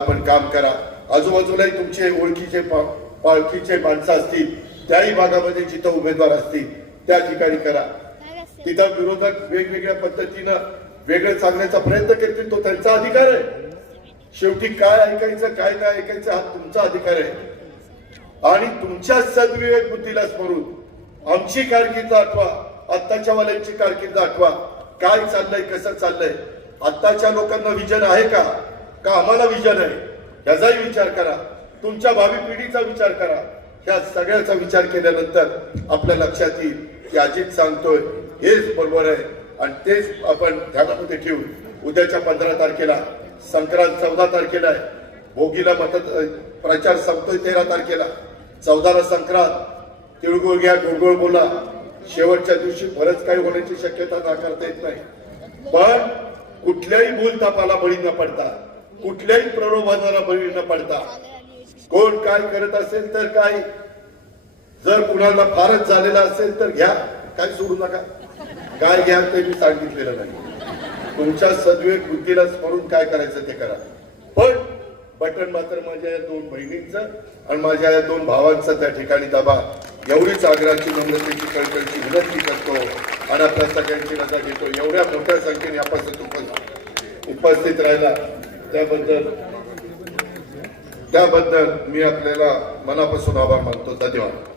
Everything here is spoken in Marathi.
आपण काम करा। आजूबाजूलाही तुमचे ओळखीचे पाळखीचे माणसं असतील, त्याही भागामध्ये जिथं उमेदवार असतील त्या ठिकाणी करा। तिथं विरोधक वेगवेगळ्या पद्धतीनं वेगळं सांगण्याचा प्रयत्न करतील, तो त्यांचा अधिकार आहे। शेवटी काय ऐकायचं काय नाही ऐकायचं हा तुमचा अधिकार आहे। आणि तुमच्या सद्विवेक बुद्धीला स्मरून आमची कारकीर्द आठवा, आत्ताच्या वाल्यांची कारकीर्द आठवा। काय चाललंय, कसं चाललंय, आत्ताच्या लोकांना विजन आहे का आम्हाला विजन आहे, याचाही विचार करा। तुमच्या भावी पिढीचा विचार करा। या सगळ्याचा विचार केल्यानंतर आपल्या लक्षात येईल की अजित सांगतोय हेच बरोबर आहे। आणि तेच आपण ध्यानामध्ये ठेवून उद्याच्या 15 तारखेला संक्रांत, 14 तारखेला आहे भोगीला प्रचार संपतोय, 13 तारखेला, 14ला संक्रांत, तिळगुळ घ्या, गोडगोड बोला। शेवटच्या दिवशी बरंच काही होण्याची शक्यता नाकारता येत नाही, पण कुठल्याही भूलथापाला बळी न पडता, कुठल्याही प्रलोभनाला बळी न पडता, कोण काय करत असेल तर काय, जर कुणाला फारच झालेला असेल तर घ्या, काय सोडू नका। काय घ्या ते मी सांगितलेलं नाही, तुमच्या सद्विवेक बुद्धीला स्मरून काय करायचं ते करा। पण बटन मात्र माझ्या या 2 बहिणींचं आणि माझ्या या 2 भावांचं त्या ठिकाणी दाबा, एवढीच आग्रहाची, नम्रतेची, कळकळीची विनंती करतो आणि आपल्या सगळ्यांची रजा घेतो। एवढ्या मोठ्या संख्येने उपस्थित राहिला त्याबद्दल मी आपल्याला मनापासून आभार मानतो। धन्यवाद।